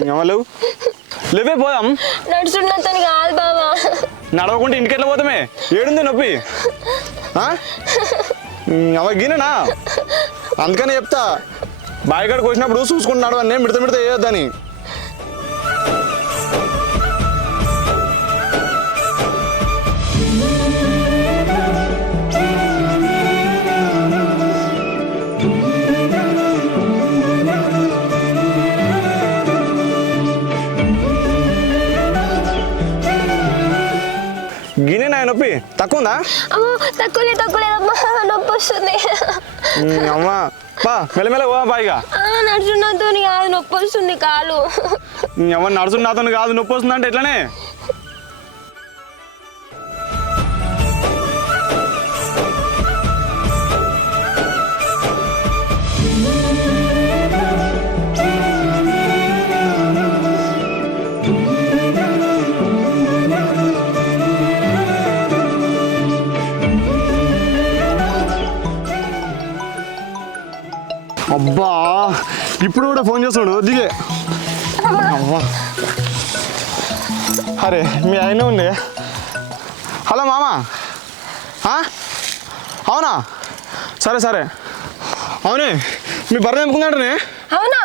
లేవు లేవే పోదాం. నడుచున్నతని కాదు బావా. నడవకుంటే ఇంటికి ఎట్లా పోతామే? ఏడుంది నొప్పి? అవ గినేనా? అందుకని చెప్తా, బాయికాడికి వచ్చినప్పుడు చూసుకుంటున్నాడు అని మిడత మిడత వేయొద్దని. గినే నా నొప్పి తక్కువ ఉందా? తక్కువలేదమ్మా, నొప్పి వస్తుంది. అమ్మా బా మెల్లమెల్ల పోవా బాయిగా. నడుచున్నతో కాదు, నొప్పి వస్తుంది కాలు. ఎవరు నడుచున్న నాతో కాదు, నొప్పి వస్తుంది అంటే ఎట్లనే? అబ్బా ఇప్పుడు కూడా ఫోన్ చేస్తాడు దిగే. అవ్వా అరే మీ ఆయన ఉండే. హలో మామా, అవునా? సరే సరే. అవునే మీ బర్రె తెంపుకుందంటనే. అవునా?